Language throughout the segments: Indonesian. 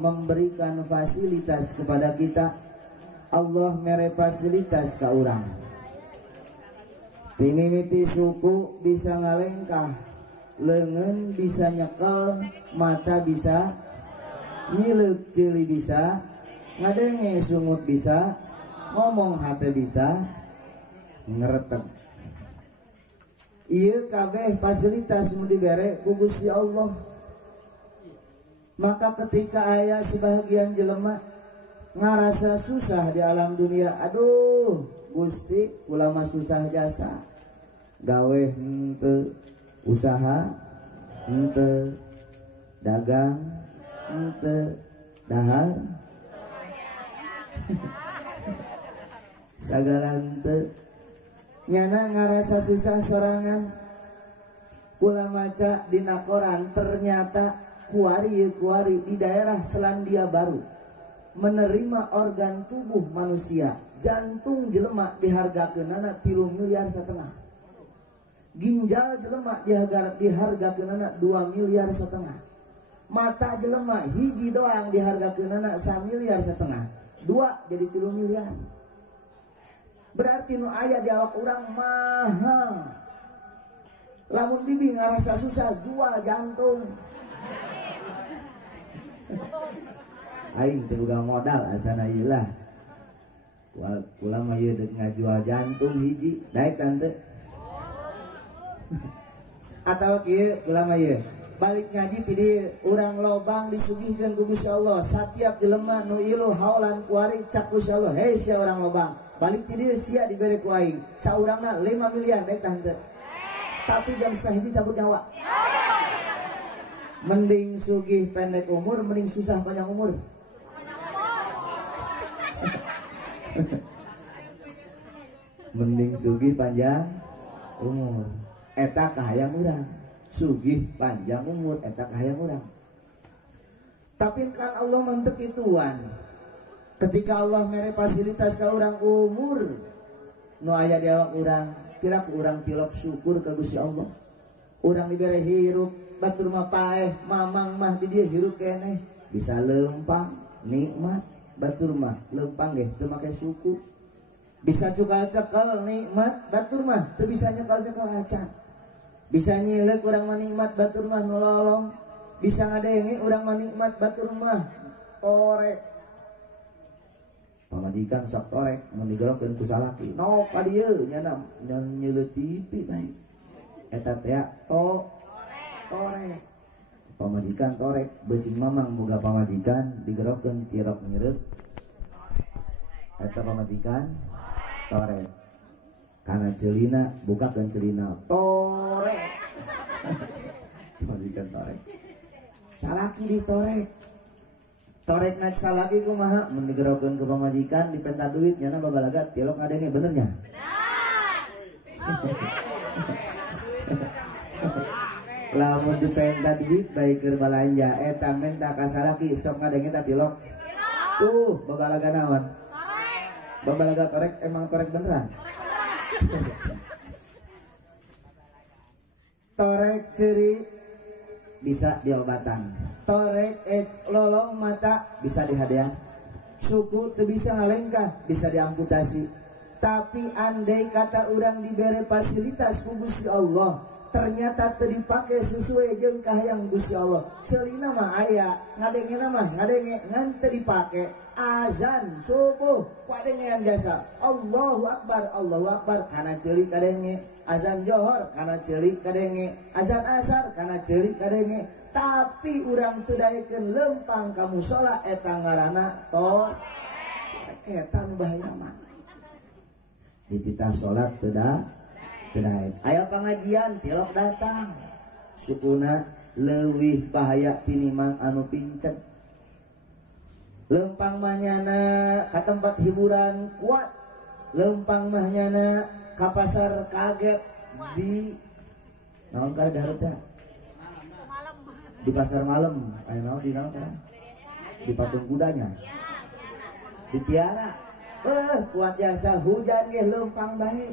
memberikan fasilitas kepada kita. Allah mere fasilitas ke orang. Timimiti suku bisa ngalengkah, lengan bisa nyekel, mata bisa nyilek, cili bisa ngadenge, sungut bisa ngomong, hati bisa ngeretek. Ieu kabeh fasilitas nu dibere ku Gusti Allah. Maka ketika aya sebahagian jelema ngarasa susah di alam dunia, aduh Gusti ulama susah jasa, gawe henteu, usaha henteu, dagang henteu, dahar sagala henteu, nyana ngarasa susah sorangan. Kula maca dina koran ternyata kuari di daerah Selandia Baru menerima organ tubuh manusia, jantung jelema dihargakeunana 3,5 miliar, ginjal jelema dihargakeunana 2,5 miliar, mata jelema hiji doang dihargakeunana 1,5 miliar, 2 jadi 3 miliar. Berarti nu aya di awak urang mahal. Lamun bibi ngarasa susah jual jantung. Aing teu boga modal asana ieu lah. Kula mah ieu deuk ngajual jantung hiji, daek tante. Atawa kieu kula mah ieu balik ngaji ti dieu urang lobang disugihkeun ku Gusti Allah. Satiap jelema nu ilu haulan kuari cak Gusti Allah, hei sia urang lobang balik ti dieu sia dibere ku aing saurangna 5 miliar, daek tante. Tapi jam sahiji cabut nyawa. Mending sugih pendek umur, mending susah panjang umur. Mending sugih panjang umur, eta kahayang urang. Sugih panjang umur, eta kahayang urang. Tapi kan Allah mantep ituan. Ketika Allah mere fasilitas ka urang umur nu aya di awak urang, kira ku urang tilok syukur ka Gusti Allah. Urang dibere hirup, batur mah paeh, mamang mah di dieu hirup keneh, bisa lempang, nikmat. Batur mah lempang ge teu make suku. Bisa cukal-cekal nikmat, batur mah teu bisa nyekal-cekal acan. Bisa nyilek urang mah nikmat, batur mah nololong. Bisa ngadenge urang mah nikmat, batur mah torek. Pamajikan sok torek mun digorokeun ku salaki. No ka dieu nyana nyeleuti bae. Eta teh torek. Pamajikan torek, beusing mamang boga pamajikan digerokeun ti rok ngireup. Eta pamajikan torek. Kana ceulina bukakeun ceulina torek. Pamajikan torek. Salaki ditorek. Torek na salaki kumaha? Mun digerokeun ku pamajikan dipenta duit nyana babalaga tilok ngadenge, bener nya? Lamun dipenta duit baik keur balanja eta menta ka salaki sok ngadenge ta tilok. Tuh babalaga naon? Babalaga torek, emang torek beneran? Torek ceuri bisa diobatan. Torek lolong mata bisa dihadiah. Suku teu bisa ngalengkah bisa diamputasi. Tapi andai kata urang dibere fasilitas ku Gusti Allah, ternyata teu dipake sesuai jeung kahayang Gusti Allah. Ceulina mah aya, ngadengena mah ngadenge ngan teu dipake. Azan subuh kadengean jasa. Allahu Akbar kana ceuli kadenge. Azan johor kana ceuli kadenge. Azan asar kana ceuli kadenge. Tapi urang teu daekeun lempang ka mushola eta ngaranna torek. Eta nu bahaya mah. Dititah salat teu daek. Aya pangajian tilok datang. Sukuna leuwih bahaya tinimbang anu pincet. Lempang mahnyana ka tempat hiburan kuat. Lempang mahnyana ka pasar kaget di naon ka dahareutna? Di pasar malam, aya naon di naon kana? Di patung kudanya. Di tiara. Kuat jasa hujan ge lempang bae.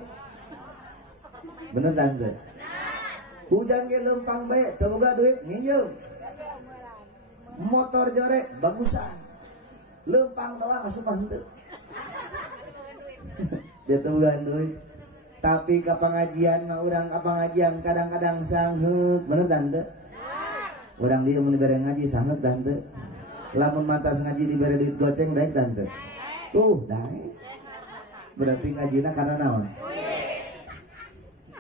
Bener tante? Hujan ge lempang bae, teu boga duit nginjem. motor jore bagusan lempang doang asup henteu dia bukan duit. Tapi ke pengajian mah urang ke pengajian kadang-kadang sangheuk bener tante urang dia mun dibere ngaji sangheuk tante lamun matas ngaji dibere duit goceng daek tante tuh daek berarti ngajina karena naon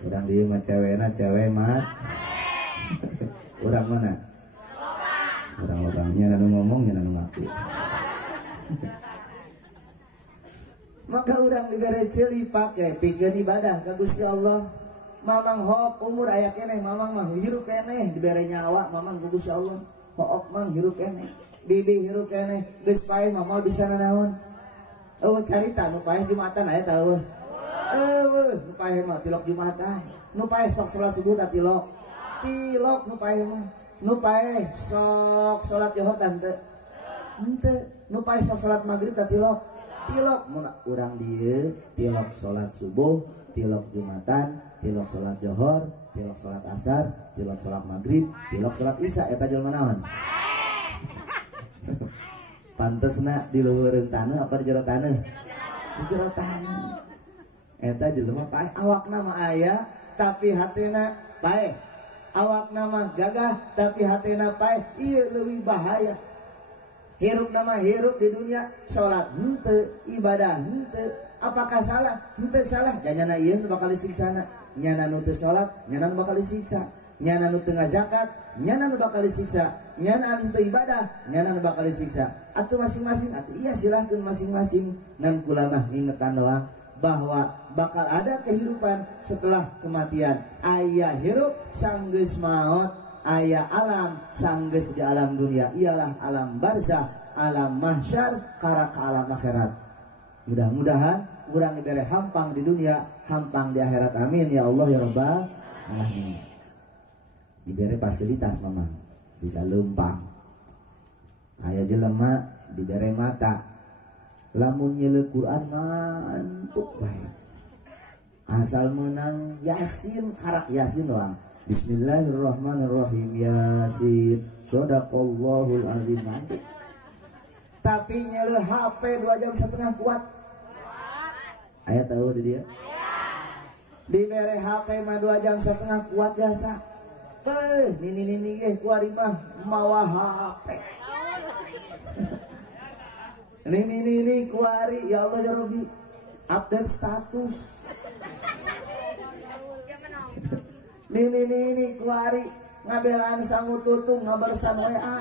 urang dia mah cewek mah urang mana urang-urangnya nanu ngomongnya nanu ngaku maka urang dibere ceuli pake pikeun ibadah ka Gusti Allah mamang hook umur aya keneh mamang mah hirup keneh dibere nyawa mamang ku Gusti Allah hook mah hirup keneh bibi hirup keneh geus paeh mah bisa nanaon carita nu paeh Jumatan aya tah nu paeh mah tilok Jumatan nu paeh sok salat subuh tah tilok nu paeh mah nu paeh sok salat Johor tante henteu nu paeh sok salat maghrib tah tilok mun urang dieu tilok salat subuh tilok Jumatan tilok salat Johor tilok salat asar tilok salat maghrib tilok salat isya eta jelema naon pantesna di luhureun taneuh apa di jero taneuh di jero taneuh eta jelema paeh awakna mah aya tapi hatena paeh awakna mah gagah tapi hatena paeh ieu leuwih bahaya hirup nama hirup di dunia sholat henteu ibadah henteu apakah salah henteu salah janyana ieu teu bakal disiksana nyana nu teu sholat nyana nu bakal disiksa nyana nu teu ngazakat nyana nu bakal disiksa nyana nu teu ibadah nyana nu bakal disiksa atuh masing-masing atuh iya silahkeun masing-masing ngan kula mah ngingetan doang bahwa bakal ada kehidupan setelah kematian aya hirup sanggeus maot aya alam sanggeus di alam dunia ialah alam barzah alam mahsyar kara ka alam akhirat mudah-mudahan urang dibere hampang di dunia hampang di akhirat amin ya Allah ya rabbal alamin dibere fasilitas mamang bisa leumpang aya jelema dibere mata lamun nyeleuk Quran ngantuk bae asal menang Yasin karak Yasin doang Bismillahirrahmanirrahim Yasin Sadaqallahul azim ngantuk tapi nyeleuh HP 2 jam setengah kuat aya tahu di dia dibere HP mah 2 jam setengah kuat jasa nini kuari mah mawa HP nini kuari ya Allah ya Rabbi update status Nini kuari ngabelaan sangu tutung ngabersan WA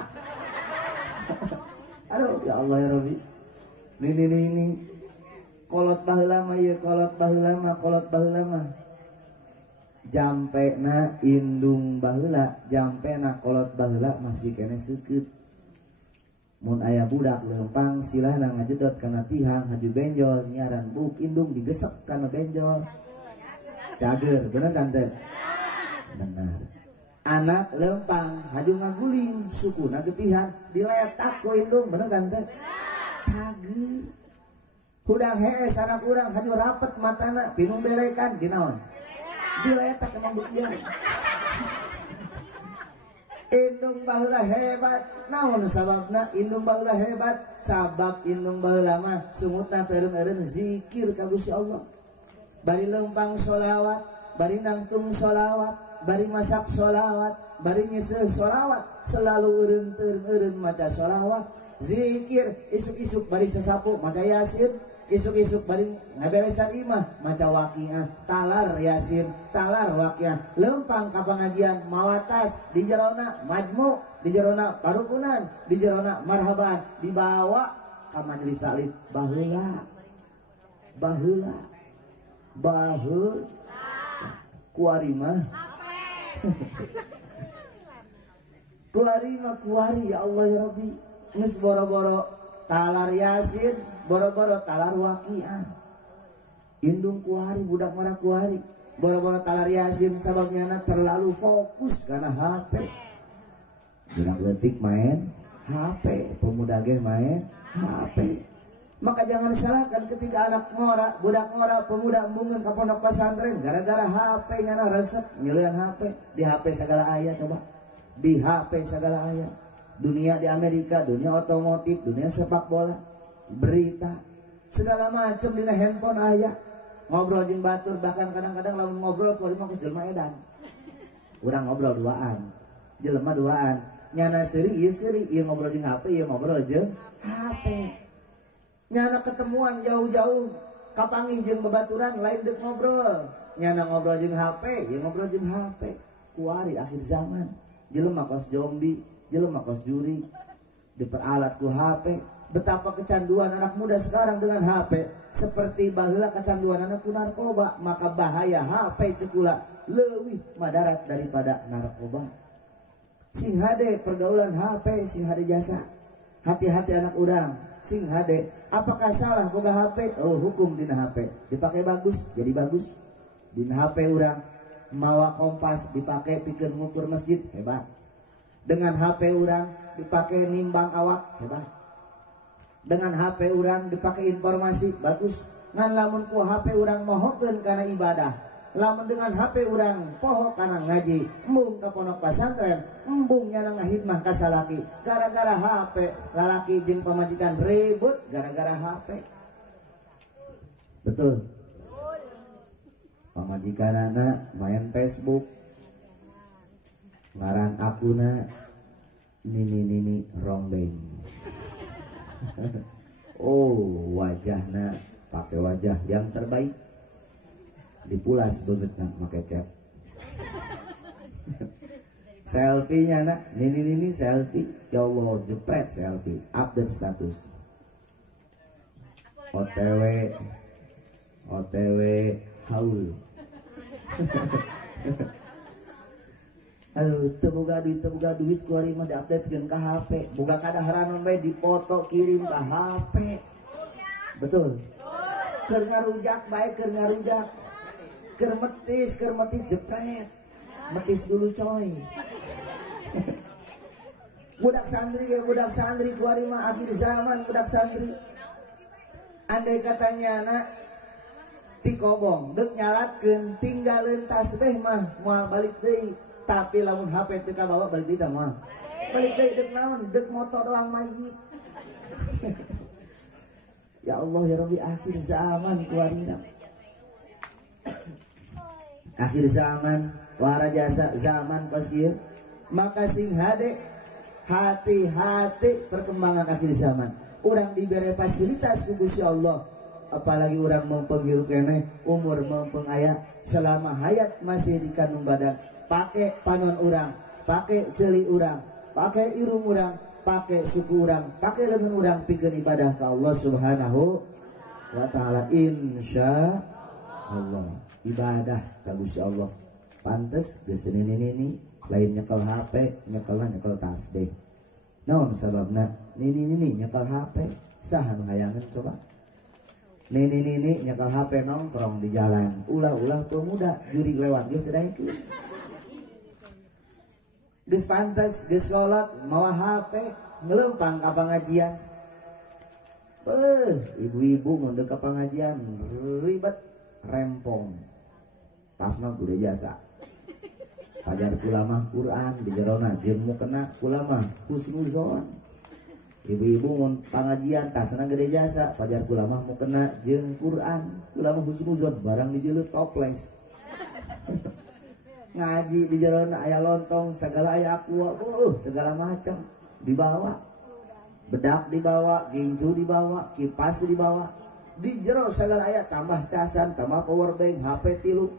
aduh ya Allah ya Rabbi nini kolot baheula mah ieu kolot baheula mah jampena indung baheula jampena kolot baheula masih kene seukeut mun aya budak leumpang silahna ngajedot kana tihang haju benjol nyaran buk indung digesek kana benjol cager bener tante benar anak lempang haju ngaguling sukuna getihan diletak ku indung bener tante cager hudang hees anak urang haju rapet matana pinung berekan dinaon diletak emang butian indung baheula hebat naon sababna indung baheula hebat sabab indung baheula mah sungutna teureun-eureun zikir ka Gusti Allah bari lempang sholawat bari nangtung sholawat bari masak sholawat bari nyeseuh sholawat selalu eureun maca sholawat zikir isuk-isuk bari sasapu maca yasin isuk-isuk bari ngaberesan imah maca waqiah talar yasin talar waqiah lempang ka pangajian mawatas di jerona majmu di jerona parukunan di jerona marhaban dibawa ka majelis taklim baheula kuari mah kuari ya Allah ya Rabbi geus boro-boro talar yasin boro-boro talar waqiah indung kuari budak marah kuari boro-boro talar yasin sababnya terlalu fokus karena HP bilang letik main HP pemuda ge main HP maka jangan salahkan ketika anak ngora budak ngora pemuda embungeun ka pondok pesantren gara-gara HP nya resep nyeleuan HP di HP segala aya coba di HP segala aya dunia di Amerika, dunia otomotif, dunia sepak bola, berita, segala macam dina handphone aya. Ngobrol jeung batur, bahkan kadang-kadang lamun ngobrol ku mah geus jelema edan. Urang ngobrol duaan, jelema duaan. Nyana seuri ieu ngobrol jeung HP, ieu ngobrol jeung HP. Nyana ketemuan jauh-jauh kapanggih jeung babaturan lain deuk ngobrol. Nyana ngobrol jeung HP, ieu ngobrol jeung HP. Kuari akhir zaman, jelema kos zombie, jelema kos juri, diperalat ku HP. Betapa kecanduan anak muda sekarang dengan HP, seperti baheula kecanduan anak ku narkoba, maka bahaya HP cekula leuwih madarat daripada narkoba. Sing hade pergaulan HP, sing hade jasa. Hati-hati anak urang, sing hade. Apakah salah boga HP? Oh, hukum dina HP. Dipakai bagus, jadi bagus. Dina HP urang mawa kompas dipakai pikeun ngukur masjid, hebat. Dengan HP urang dipakai nimbang awak, hebat. Dengan HP urang dipakai informasi, bagus. Ngan lamun ku HP urang mohokeun kana ibadah, lamun dengan HP urang poho kana ngaji, embung ka pondok pesantren, embung nyana ngahidmah ka salaki, gara-gara HP lalaki jeung pamajikan ribut gara-gara HP. Betul. Pamajikanana main Facebook, ngaran akuna nini rombeng. Oh, wajahna pakai wajah yang terbaik, dipulas beungeutna make cat. Selfie-nya nak nini selfie, ya Allah jepret selfie, update status. OTW haul. Aduh, teboga duit kuari mah diupdatekeun ka HP. Boga kadaharanon bae dipoto kirim ka HP. Betul. Keur ngarujak bae, keur ngarujak. Keur metis jepret. Metis dulu coy. Budak santri kuari mah akhir zaman budak santri. Andai katanya na ti kobong deuk nyalatkeun tinggalin tasbih mah moal balik deui. Tapi lamun HP teu kabawa balik deui tah moal. Balik deui deuk naon? Deuk moto doang mayit. Ya Allah ya Rabbi, akhir zaman kuarina. Akhir zaman wara jasa zaman pas ieu. Maka sing hade hati-hati perkembangan akhir zaman. Urang dibere fasilitas ku Gusti Allah. Apalagi urang mempeng hirup keneh, umur mempeng aya, selama hayat masih di kandung badan. Pakai panon urang, pakai celi urang, pakai irung urang, pakai suku urang, pakai lengan urang pikeun ibadah ka Allah Subhanahu wa taala. Insya Allah ibadah ka Gusti Allah. Pantes geus nini lain nyekel HP, nyekel tasbih. Naon sababna? Nini nyekel HP, saha nu hayangeun coba? Nini nyekel HP nongkrong di jalan, ulah pemuda juri lewat ge teu daekeun. Geus pantes, geus kolot, mawa HP, ngelempang ka pangajian. Ibu-ibu mun deuk ka pangajian ribet, rempong. Tasna gede jasa. Pajar kulamah Quran di jerona jeung mukena kulamah husnuzon. Ibu-ibu mun pangajian tasna gede jasa, pajar kulamah mukena jeung Quran, kulamah husnuzon barang di jeuleut toples. Ngaji di jerona aya lontong, segala aya aqua, segala macam dibawa. Bedak dibawa, gincu dibawa, kipas dibawa. Di jero segala aya, tambah casan, tambah power bank, HP 3.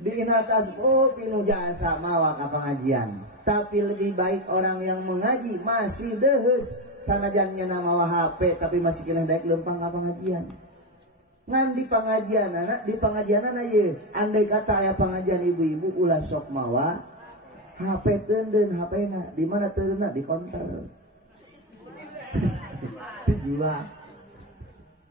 Di atas pinu jasa mawa ka pengajian. Tapi lebih baik orang yang mengaji masih deheus sanajan nya mawa HP tapi masih kena daek lempang ka pengajian. Ngan di pengajian anak ye, andai kata aya pengajian ibu-ibu ulah sok mawa HP teureun HP-na di mana teureunna di konter. Dijual.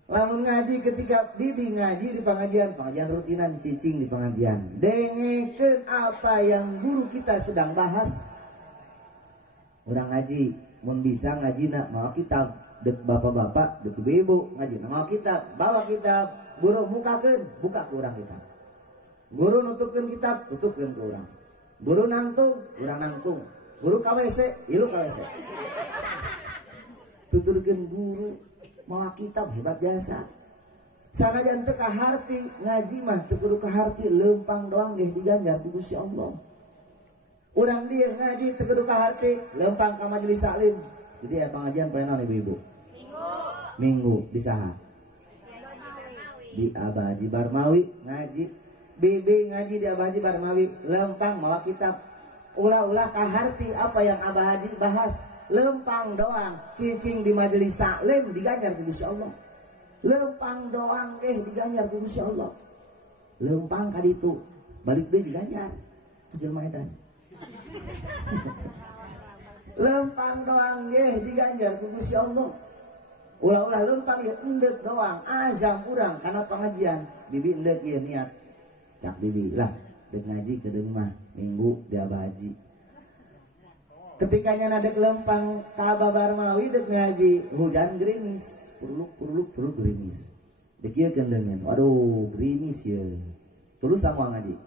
Lamun ngaji ketika bibi ngaji di pengajian rutinan cicing di pengajian. Dengekeun apa yang guru kita sedang bahas. Urang ngaji mun bisa ngajina mawa kitab, dek bapak-bapak, dek ibu-ibu ngaji mawa kitab, bawa kitab, guru buka ke urang kitab. Guru nutupkeun kitab, tutupkeun ke urang. Guru nangtung, urang nangtung. guru KWC ilu KWC tuturkeun guru mawa kitab hebat jasa sanajan teu kaharti ngaji mah teu kudu kaharti leumpang doang ge diganjar ku Gusti Allah urang dia ngaji teu kudu kaharti leumpang ka majelis taklim jadi ya pengajian poe naon ibu-ibu minggu di saha di Abah Haji Barmawi ngaji bibi ngaji di Abah Haji Barmawi lempang mawa kitab ulah-ulah kaharti apa yang Abah Haji bahas lempang doang cicing di majelis taklim diganjar ku Gusti Allah lempang doang diganjar ku Gusti Allah lempang ka ditu balik deui diganjar ka jelema edan lempang doang diganjar ku Gusti Allah ulah-ulah lempang ya endek doang azam urang karena pengajian bibi endek ya niat cak bibi lah dek ngaji ke mah minggu di Abah Haji ketika nyana dek lempang ke Abah Barmawi dek ngaji hujan gerimis puruluk gerimis dek ieu kendengan waduh gerimis ya tulus tak moal ngaji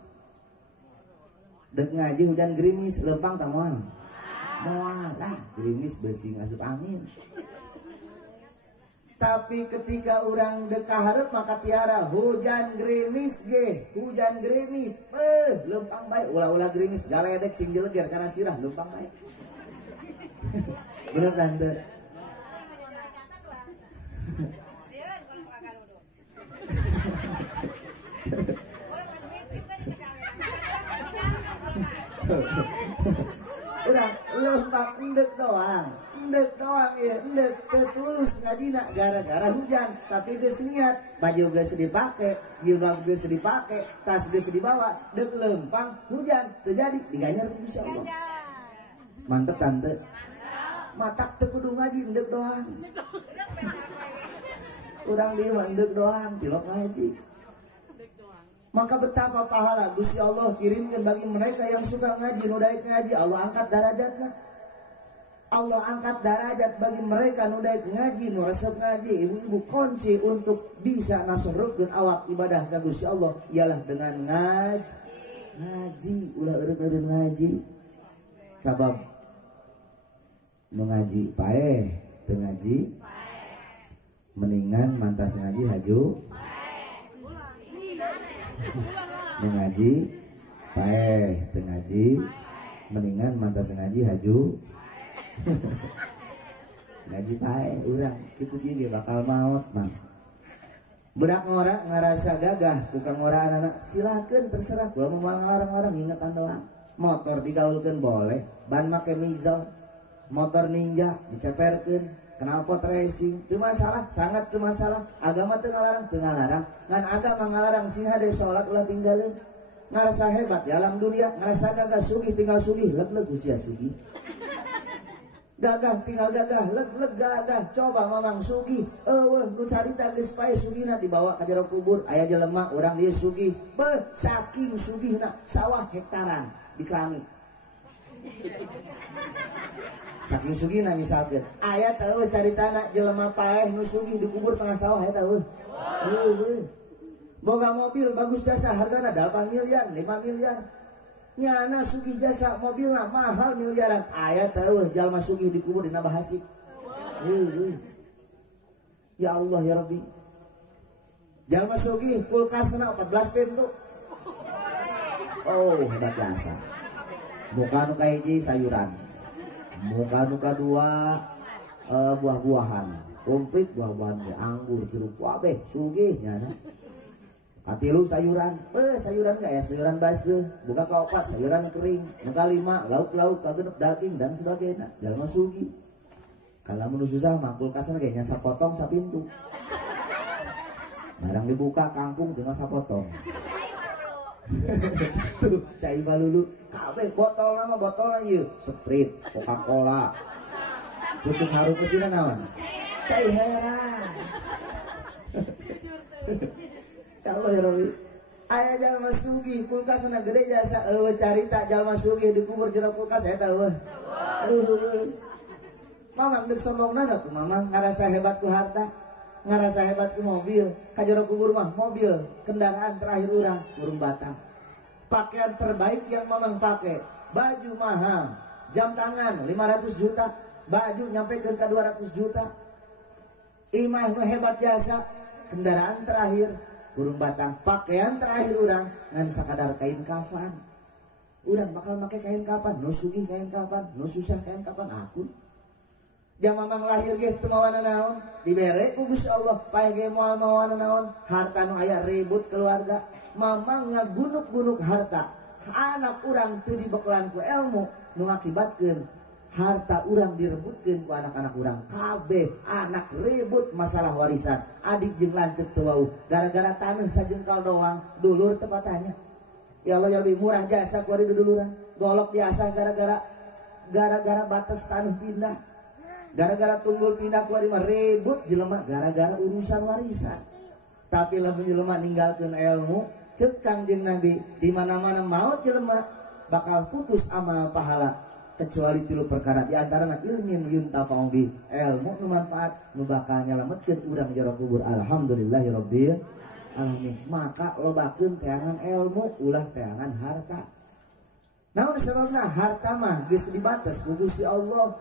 dek ngaji hujan gerimis lempang tak moal lah gerimis besi ngasup angin tapi ketika orang dekaharep maka tiara hujan gerimis lempang baik ulah-ulah gerimis galedek sing jeleger karena sirah lempang baik bener tante udah lempang endek doang ya endek tertulus ngadina gara-gara hujan tapi geus niat baju geus dipake jilbab geus dipake tas geus dibawa dek lempang hujan terjadi diganjar ku Gusti Allah mantep tante matak teu kudu ngaji endek doang urang dieu mah endek doang pilok ngaji maka betapa pahala Gusti Allah kirimkan bagi mereka yang suka ngaji nu daek ngaji Allah angkat derajatna Allah angkat derajat bagi mereka nu daek ngaji nu resep ngaji ibu-ibu kunci untuk bisa nasrukeun awak ibadah ka Gusti Allah ialah dengan ngaji ulah eureun ngaji sabab mengaji paeh teu ngaji mendingan mantas ngaji haju mengaji paeh teu ngaji mendingan mantas ngaji haju ngaji paeh urang kitu kieu bakal maot mah budak ngora ngarasa gagah tukang ngora anak silakeun terserah kula mau ngalarang-larang ingetan doang motor digaulkeun boleh ban make mizal motor ninja diceperkeun kenapa racing teu masalah sangat teu masalah agama teu ngalarang ngan agama ngalarang sing hade salat ulah tinggalin ngarasa hebat di alam dunia ngarasa gagah sugih tinggal sugih leg-leg usia sugih gagah tinggal gagah leg-leg gagah coba mamang sugih eueuh nu carita geus pae sugihna dibawa ka jero kubur aya jelema urang dieu sugih beuh saking sugihna sawah hektaran dikrami saking sugihna misalkeun aya teh eueuh caritana jelema paeh nu sugih dikubur tengah sawah eta eueuh boga mobil bagus jasa hargana 8 miliar 5 miliar nyana sugih jasa mobilna mahal miliaran aya teh eueuh jalma sugih dikubur dina bahasik ya Allah ya Rabbi jalma sugih kulkasna 14 pintu oh hebat jasa muka nu kahiji sayuran muka nu kadua buah-buahan komplit buah-buahan anggur jeruk kabeh sugih nyana katilu sayuran sayuran gak ya sayuran basuh buka kaopat sayuran kering muka 5 lauk-lauk kagenep daging dan sebagainya jalma sugih kalau menu susah mah kulkasna kayaknya sapotong sapintu barang dibuka kangkung tinggal sapotong tuh cai balulu kabeh botol nama botolna ieu Sprite Coca-Cola pucuk harum kesina naon cai heran ya Allah ya Rabbi aya jalma sugih kulkasna gede jasa eueuh carita jalma sugih dikubur jero kulkas eta eueuh mamang deuk sombongna tuh mamang ngarasa hebat ku harta ngarasa hebat ku mobil ka jero kubur mah mobil kendaraan terakhir urang burung batang pakaian terbaik yang mamang pakai baju mahal jam tangan 500 juta, baju nyampe ke 200 juta. Imah nu hebat jasa, kendaraan terakhir kurung batang, pakaian terakhir urang ngan sakadar kain kafan. Urang bakal make kain kapan, nu sugih kain kapan, nu susah kain kapan aku. Jam mamang lahir ge teu mawana naon, dibere ku Gusti Allah, pae ge moal mawana naon, harta nu aya ribut keluarga. Mamang ngagunuk-gunuk harta. Anak urang teu dibeklan ku ilmu nu ngakibatkeun harta urang direbutkeun ku anak-anak urang. Kabeh anak ribut masalah warisan. Adik jeung lanceuk teu wau gara-gara taneuh sajengkal doang, dulur teu patanya. Ya Allah, ya lebih murah jasa ku ari duduluran. Golok biasa gara-gara batas taneuh pindah. Gara-gara tunggul pindah ku ari mah ribut jelema gara-gara urusan warisan. Tapi lamun jelema ninggalkeun ilmu, ceuk Kangjeng Nabi, di mana-mana maut jelema bakal putus amal pahala kecuali 3 perkara, di antarana ilmin yuntafa'u bi, ilmu nu manfaat nu bakal nyalametkeun urang jero kubur. Alhamdulillahirabbil alamin. Maka lobakeun teangan ilmu ulah teangan harta. Naon sababna? Harta mah geus dibatas ku Gusti Allah.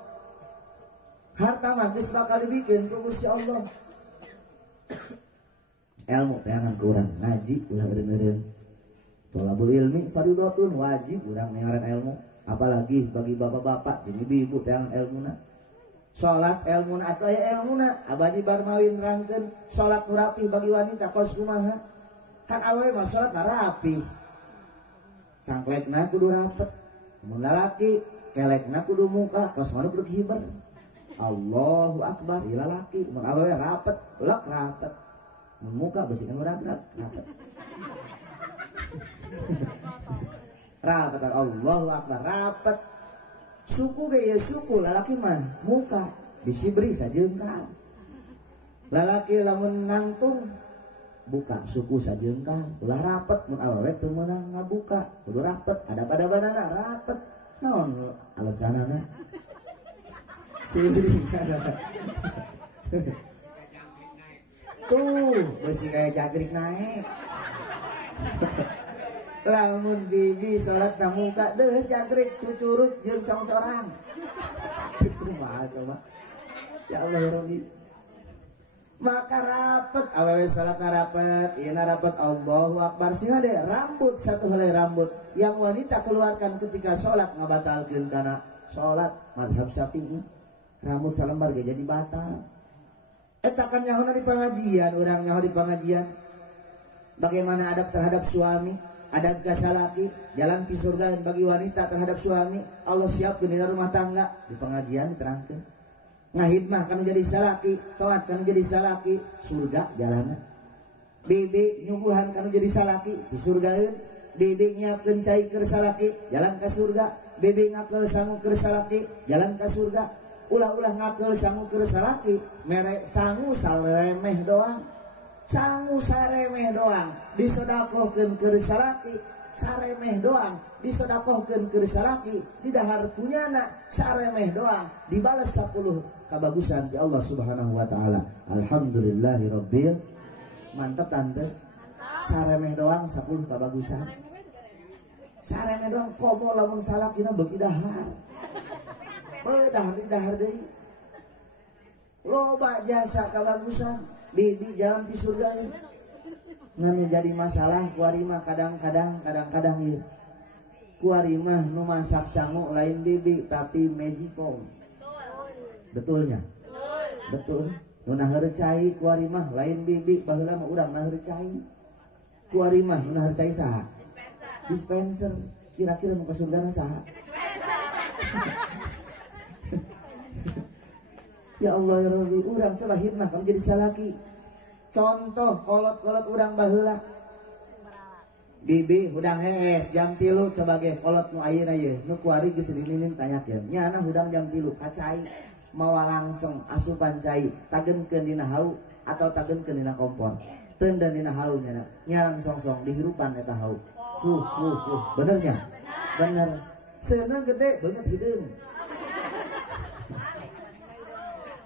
Harta mah geus bakal dibikin ku Gusti Allah. Ilmu teangan ku urang, ngaji ulah eureun-eureun. Thalabul ilmi faridatun, wajib urang nengaran ilmu. Apalagi bagi bapak-bapak jeung ibu-ibu teangan ilmuna. Salat ilmuna atuh aya ilmuna. Abadi bar mawin rangkeun salat nu rapih bagi wanita kos kumaha? Kan awewe mah salat rapih. Cangklekna kudu rapet. Mun lalaki kelekna kudu muka, kos manu kudu hiber. Allahu akbar, ieu lalaki. Mun awewe rapet, lek rapet. Mun muka beusi anu ragrag, rapet. Rapet, Allahu akbar, rapet. Suku ge ya suku, lalaki mah muka bisi beri sajengkal. Lalaki lamun nangtung buka suku sajengkal, ulah rapet. Mun awewe teu meunang ngabuka, kudu rapet. Ada pada banana rapet. Naon alasanana? Siring ada. Tuh, besi kayak jangkrik naik. Lamun bibi sholat na muka deh jangkrik cucurut jeung congcorang. Kumaha coba? Ya Allah ya Rabbi. Maka rapet awewe sholat na rapet, ieu na rapet. Allahu akbar. Sing ade rambut satu helai rambut yang wanita keluarkan ketika sholat ngabatalkeun kana sholat mazhab Syafi'i. Rambut salembar ge jadi batal. Eta kan nyahona di pengajian, urang nyaho di pengajian. Bagaimana adab terhadap suami? Adab kasalaki, jalan pi surga bagi wanita terhadap suami. Allah siapkeun dina rumah tangga, di pengajian diterangkeun. Ngahidmah kanu jadi salaki, taat kanu jadi salaki, surga jalanna. Bibi nyungguhan kanu jadi salaki, di surgaeun. Bibi nyiapkeun cai keur salaki, jalan ka surga. Bibi ngakeul sangu keur salaki, jalan ka surga. Ulah-ulah ngakeul sangu keur salaki, mere sangu saremeh doang. Sangu saremeh doang disodakohkeun keur salaki, saremeh doang disodakohkeun keur salaki, di dahar punyana saremeh doang dibales 10 kabagusan di Allah Subhanahu wa taala. Alhamdulillahirabbil. Mantap tante. Saremeh doang 10 kabagusan. Saremeh doang komo lamun salakina beuki dahar. Dahar di dahar deui. Loba jasa kabagusan. Bibi jalan di surga ya. Ngan jadi masalah kuari mah kadang-kadang ieu. Kuari mah nu masak sangu lain bibi tapi magicom. Betulnya? Betul. Nu naheur cai kuari mah lain bibi, baheula mah urang naheur cai. Kuari mah nu naheur cai saha? Dispenser. Kira-kira nu ka surgana saha? Ya Allah ya Rabbi, urang coba hidmah kamu jadi salaki. Contoh kolot-kolot urang baheula. Bibi hudang hees jam 3 coba ge kolot nu ayeuna ye. Nu kuari geus dililin tanyakeun. Nyana hudang jam 3 kacai mawa langsung asupan cai tageunkeun dina hau atau tageunkeun dina kompor. Teundeun dina hau nyana. Nyarang songsong dihirupan eta hau. Bener nya? Bener. Seuneu gede beungeut hideung.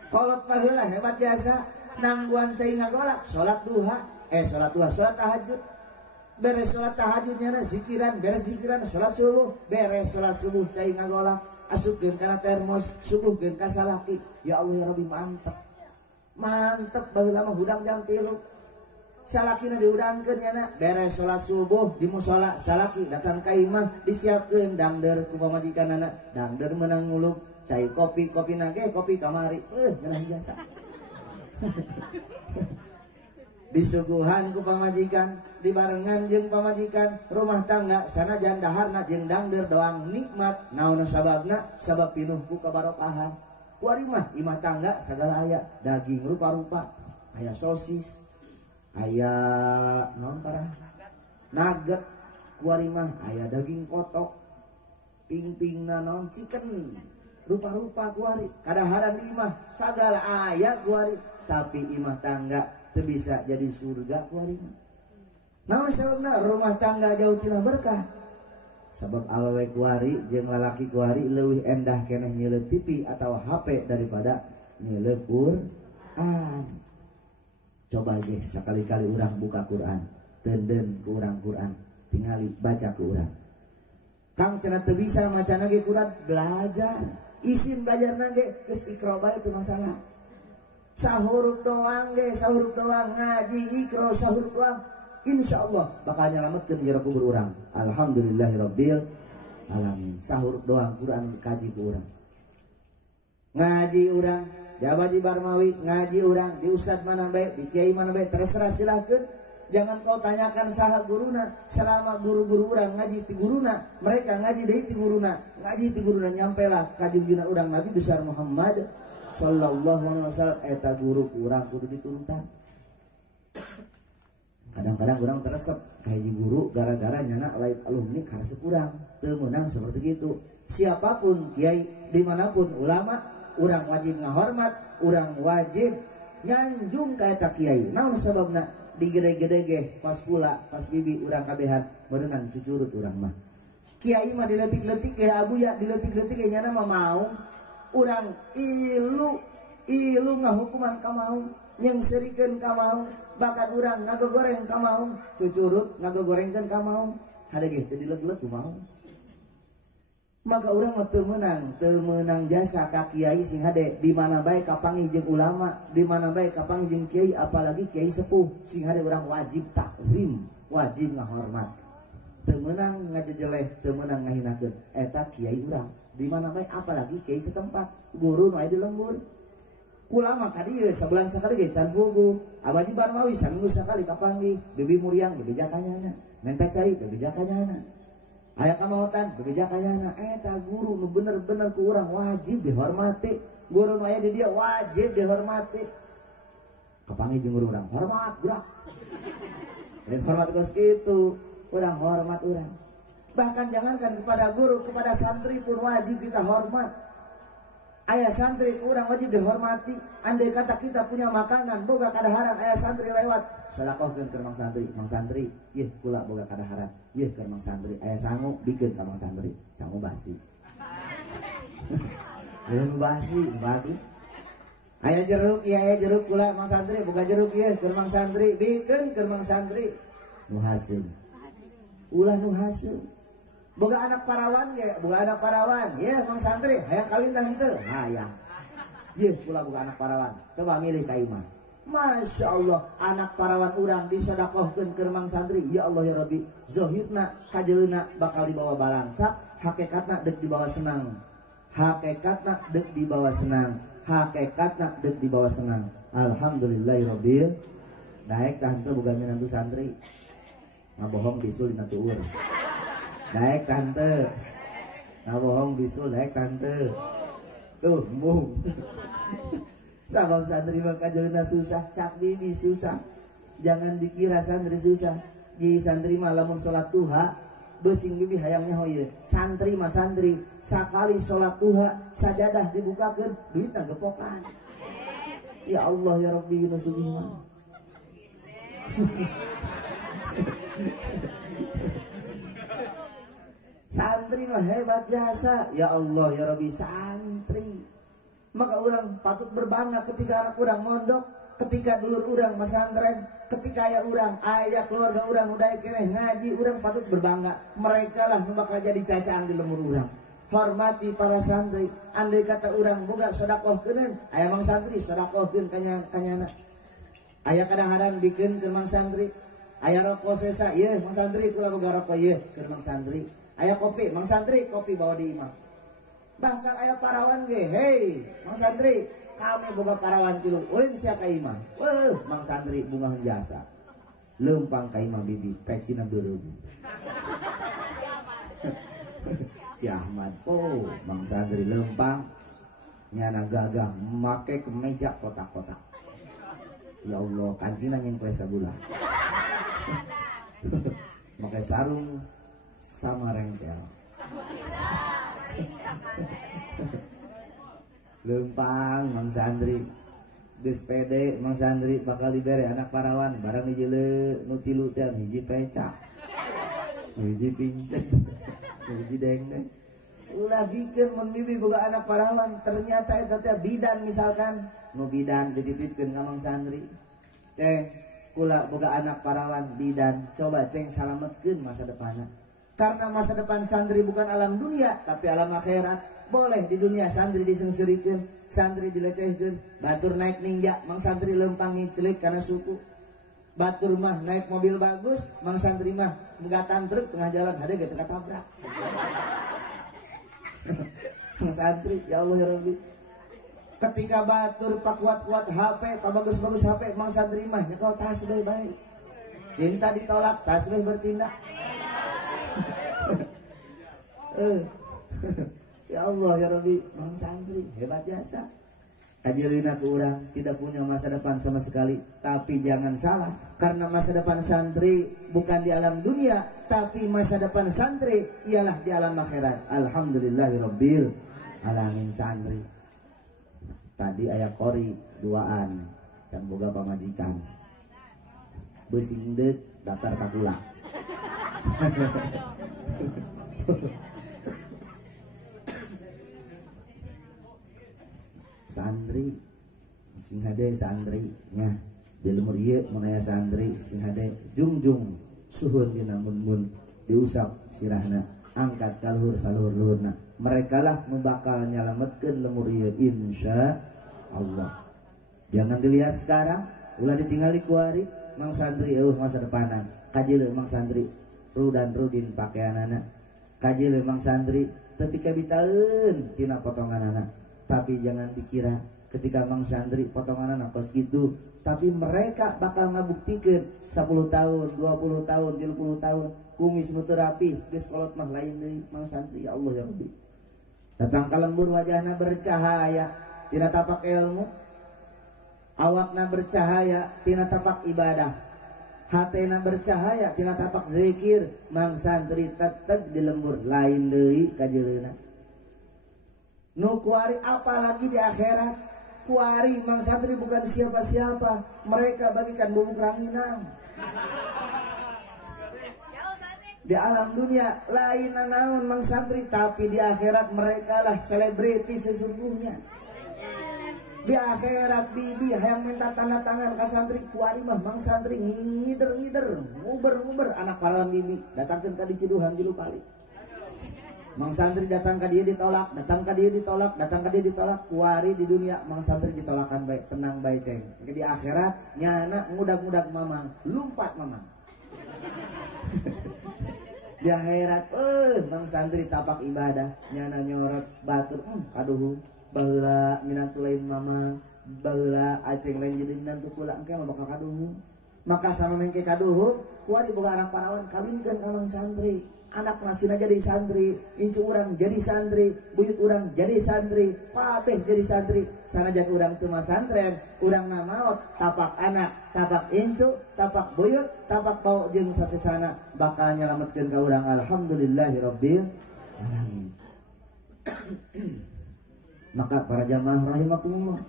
Kolot baheula hebat jasa, nangguan cai ngagolak, sholat tahajud. Beres sholat tahajudnya zikiran, beres zikiran sholat subuh, beres sholat subuh cai ngagolak. asupkeun kana termos, suguhkeun ka salaki. Ya Allah ya Rabbi, mantep. Mantep baheula mah hudang jam 3. Salakina diudangkeun nya na, beres salat subuh di musala, salaki datang ka imah disiapkeun dangder ku pamajikanana. Dangder meunang nguluk cai kopi, kopi nage kopi kamari. Meunang jasa. Disuguhan ku pamajikan, dibarengan jeung pamajikan, rumah tangga sanajan daharna jeung dangder doang nikmat. Naon sababna? Sabab pinuh ku kabarokahan. Kuari mah imah tangga sagala aya, daging rupa-rupa, aya sosis, aya naon karang nugget, kuari mah aya daging kotok, ping-pingna naon chicken, rupa-rupa kuari. Kadaharan di imah sagala aya kuari, tapi imah tangga teu bisa jadi surga kuari mah. Naon sababna? Rumah tangga jauh tina berkah. Sebab awewe kuari jeung lalaki kuari leuwih endah keneh nyeuleut TV atau HP daripada nyeuleut Quran. Coba ge sakali-kali urang buka Quran, teudeun ku urang Quran, tingali baca ku urang. Kang cenah teu bisa macana ge Quran, belajar. Isin belajarna ge geus ikro bae teu masalah. Sahuruf doang ge, sahuruf doang, ngaji ikro sahuruf doang. Insyaallah bakal nyelametkeun jero kubur urang. Alhamdulillahirabbil alamin. Sahur doang Quran kaji ku urang. Ngaji urang, di Abadi Barmawi ngaji urang, di ustad mana bae, di kiai mana bae, terserah silahkeun. Jangan kau tanyakan saha guruna, selama guru-guru urang ngaji ti guruna, mereka ngaji deui ti guruna, ngaji ti guruna nyampelah ka junjungan urang Nabi besar Muhammad sallallahu alaihi wasallam. Eta guru ku urang kudu diturutan. Kadang-kadang kurang teresep kayak guru gara-gara nyana lain alumni karesep kurang teu meunang seperti itu. Siapapun kiai dimanapun ulama, urang wajib ngahormat, urang wajib nyanjung ka eta kiai. Naon sababna? Digede-gede ge pas pula pas bibi urang kabehan beunang cucurut urang mah. Kiai mah diletik-letik ge abuya, diletik-letik ge nyana mah mau. Urang ilu ngahukuman ka mau, nyengsirikeun ka mau. Bahkan urang ngagogoreng ka mau, cucurut ngagogorengkeun ka mau, hadege teu dileg-leg ku mau. Maka urang mah teu meunang jasa ka kiai sing hade di mana bae kapanggih jeung ulama, di mana bae kapanggih jeung kiai, apalagi kiai sepuh sing hade urang wajib takzim, wajib ngahormat. Teu meunang ngajejeleh, teu meunang ngahinakeun eta kiai urang. Di mana bae apalagi kiai setempat, guru nu aya di lembur. Kulama kadieu sabulan sakali ge can pugu. Abadi Barmawi saminggu sakali kapanggih. Bibi Muriang bebeja kanyana, menta cai bebeja kanyana, aya kamaotan bebeja kanyana. Eta guru nu bener-bener ku urang wajib dihormati. Guru nu aya di dia wajib dihormati. Kapanggih jeung guru urang hormat gerak. Lain hormat geus kitu, urang hormat urang. Bahkan jangankan kepada guru, kepada santri pun wajib kita hormat. Ayah santri kurang wajib dihormati. Andai kata kita punya makanan boga kadaharan, ayah santri lewat sedekahkeun ke mang santri. Mang santri ieu kula boga kadaharan, ieu ke mang santri. Ayah sangu bikeun ka mang santri, sangu basi. Belum basi bagus. Ayah jeruk, iya ayah jeruk kula mang santri, boga jeruk ieu ke mang santri, bikeun ke mang santri. Nu hasil ulah nu hasil. Boga anak parawan ge, boga anak parawan. Ye, mang santri, hayang kawin tah henteu? Hayang. Ye, kula boga anak parawan. Coba milih ka imah. Masya Allah, anak parawan urang disedekahkeun keur mang santri. Ya Allah ya Rabbi, zahirna kajeulna bakal dibawa balangsak, hakikatna deuk dibawa senang. Hakikatna deuk dibawa senang. Hakikatna deuk dibawa senang. Alhamdulillahirabbil. Daek tah henteu boga minantu santri. Ngabohong bisul dina tueur. Daek tante, ngabohong bisul daek tante. Tuh, embung. Sabab santri mah kajeulna susah, cak bibi susah. Jangan dikira santri susah. Ji santri mah lamun salat duha, beusing bibi hayang nyaho ieu. Santri mah santri, sakali salat duha sajadah dibukakeun, duitna gepokan. Ya Allah ya Rabbi nu sugih mah. Santri mah hebat jasa. Ya Allah ya Rabbi, santri. Maka orang patut berbangga ketika anak orang mondok, ketika dulur orang pesantren, ketika ayah orang, ayah keluarga orang udah keneh ngaji, orang patut berbangga. Mereka lah nu bakal jadi cacaan di lemur orang. hormati para santri. Andai kata urang boga sedekahkeun, aya mang santri sedekahkeun kanyana. Aya kadang-kadang bikin ke mang santri. Aya rokok sesa, ieu mang santri kula boga rokok ieu keur mang santri. Aya kopi, mang santri kopi bawa di imam. Bahkan aya parawan ge, hei mang santri, kami boga parawan tilu, ulin sia ka imam. Mang santri bunga jasa. Lempang ka imam bibi, pecina beureum. Ki Ahmad, oh mang santri lempang nyana gagah make kemeja kotak-kotak. Ya Allah, kancina nyengkles sabulah. Pakai sarung sama rengkel. Lempang mang santri geus pede mang santri bakal dibere anak parawan barang dijeule nu tilu teh hiji pecak hiji pincet hiji dengdeng ulah bikin mun bibi boga anak parawan ternyata eta teh bidan misalkan nu bidan dititipkeun ka mang santri ceng kula boga anak parawan bidan coba ceng salametkeun masa depanna karena masa depan santri bukan alam dunia tapi alam akhirat. Boleh di dunia santri disengsirikeun, santri dilecehkeun, batur naik ninja, mang santri lempang ngiclik karena suku. Batur mah naik mobil bagus, mang santri mah menggatan truk tengah jalan ada gitu katabrak. Mang santri, ya Allah ya Rabbi. Ketika batur pak kuat-kuat HP, pak bagus-bagus HP, mang santri mah nyekel tasbih baik. Cinta ditolak, tasbih bertindak. Ya Allah ya Rabbi, mang santri hebat jasa. Kajirina ke urang tidak punya masa depan sama sekali, tapi jangan salah karena masa depan santri bukan di alam dunia, tapi masa depan santri ialah di alam akhirat. Alhamdulillahirabbil alamin santri. Tadi aya kori duaan can boga pamajikan. Beusing deuk daftar ka kula. Santri sing hade santri nya di lemur ieu mun aya santri sing hade jungjung suhun dina mun diusap sirahna angkat ka luhur saluhur-luhurna mereka lah nu bakal nyalametkeun lemur ieu insya Allah. Jangan dilihat sekarang ulah ditinggali ku ari mang santri masa depanan kajieu mang santri rudan rudin pakaianana kajieu mang santri tapi kabitaeun tina potonganana. Tapi jangan dikira ketika mang santri potongan anak kos gitu, tapi mereka bakal ngabuktikan 10 tahun, 20 tahun, 30 tahun kumis mutu rapi, geus kolot mah lain deui mang santri. Ya Allah ya Rabbi. Datang ka lembur wajahna bercahaya, tina tapak ilmu. Awakna bercahaya, tina tapak ibadah. Hatena bercahaya, tina tapak zikir. Mang santri tetep di lembur lain deui kajeuleuna. Nu kuari apalagi di akhirat. Kuari mang santri bukan siapa-siapa, mereka bagikan bubuk ranginang. Di alam dunia lain naon mang santri, tapi di akhirat mereka lah selebriti sesungguhnya. Di akhirat bibi hayang minta tanda tangan ka santri, kuari mah mang santri ngider-ngider, nguber-nguber anak parawan bibi datangkeun ka Ciduhan Jilu Pali. Mang santri datang ke dia ditolak, datang ke dia ditolak, datang ke dia ditolak. Kuari di dunia mang santri ditolakan baik, tenang baik ceng. Di akhirat nyana ngudag-ngudag mamang, lumpat mamang. Di akhirat mang santri tapak ibadah, nyana nyorot batur kaduhu baheula minantu lain mamang, baheula aceng lain jadi minantu kula engke mah bakal kaduhu. Maka sama mengke kaduhu, kuari boga anak parawan kawinkeun ka mang santri. Anak nasina jadi santri, incu urang jadi santri, buyut urang jadi santri, papeh jadi santri. Sanajan urang teu masantren, urang namaot tapak anak, tapak incu, tapak buyut, tapak bau jeung sasesana bakal nyalametkeun ka urang. Alhamdulillahirabbil alamin. Maka para jamaah rahimakumullah,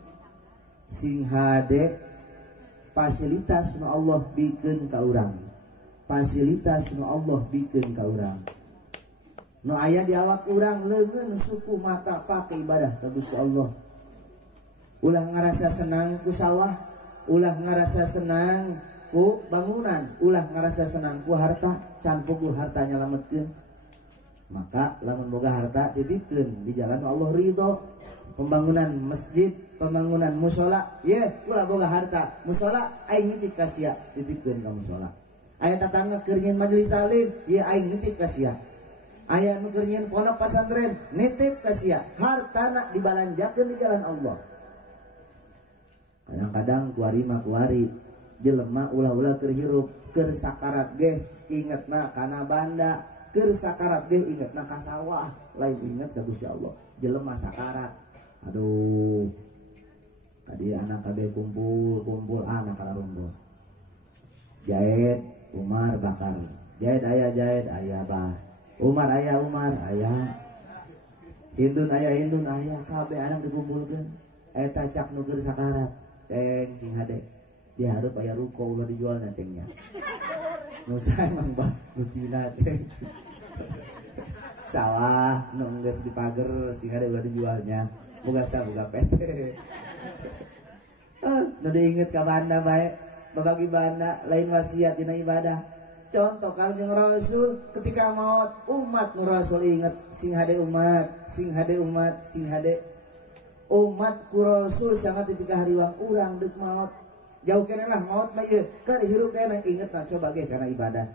sing hade fasilitas nu Allah bikeun ka urang. Fasilitas nu Allah bikin ka urang. Nu aya di awak urang leungeun suku mata pake ibadah ka Gusti Allah. Ulah ngarasa senang ku sawah, ulah ngarasa senang ku bangunan, ulah ngarasa senang ku harta, can puguh harta nyalametkeun. Maka lamun boga harta titipkeun di jalan Allah ridho. Pembangunan masjid, pembangunan musola, ye ulah boga harta musola aing nitip ka sia, titipkeun ka musola. Aya tatangga keur nyieun majelis taklim, ye aing nitip ka sia. Aya nu keur nyieun pondok pesantren, nitip ka sia. Hartana dibalanjakeun di jalan Allah. Kadang-kadang kuari jelema ulah-ulah keur hirup, keur sakarat ge ingetna kana banda, keur sakarat ge ingetna ka sawah, lain inget ka Gusti Allah. Jelema sakarat, aduh, tadi anak kabeh kumpul anak kararumpul. Jahit Umar bakar, jahit ayah bah. Umar ayah, Hindun ayah, kabeh anak dikumpulkeun. Eta cak nu keur sakarat, ceng sing hade. Dia hareup aya ruko ulah dijualna cengnya. Nu sae emang bah nu Cina ceng. Sawah nu geus dipager sing hade ulah dijualnya. Boga PT. Nu diinget ka banda bae, babagi banda lain wasiat dina ibadah. Contoh Kangjeng Rasul ketika maut umat nu Rasul inget sing hade umat ku Rasul sangat ketika hariwang urang deuk maut. Jauh kene lah maut mah ieu keur hirup kene inget nah coba ge karena ibadah.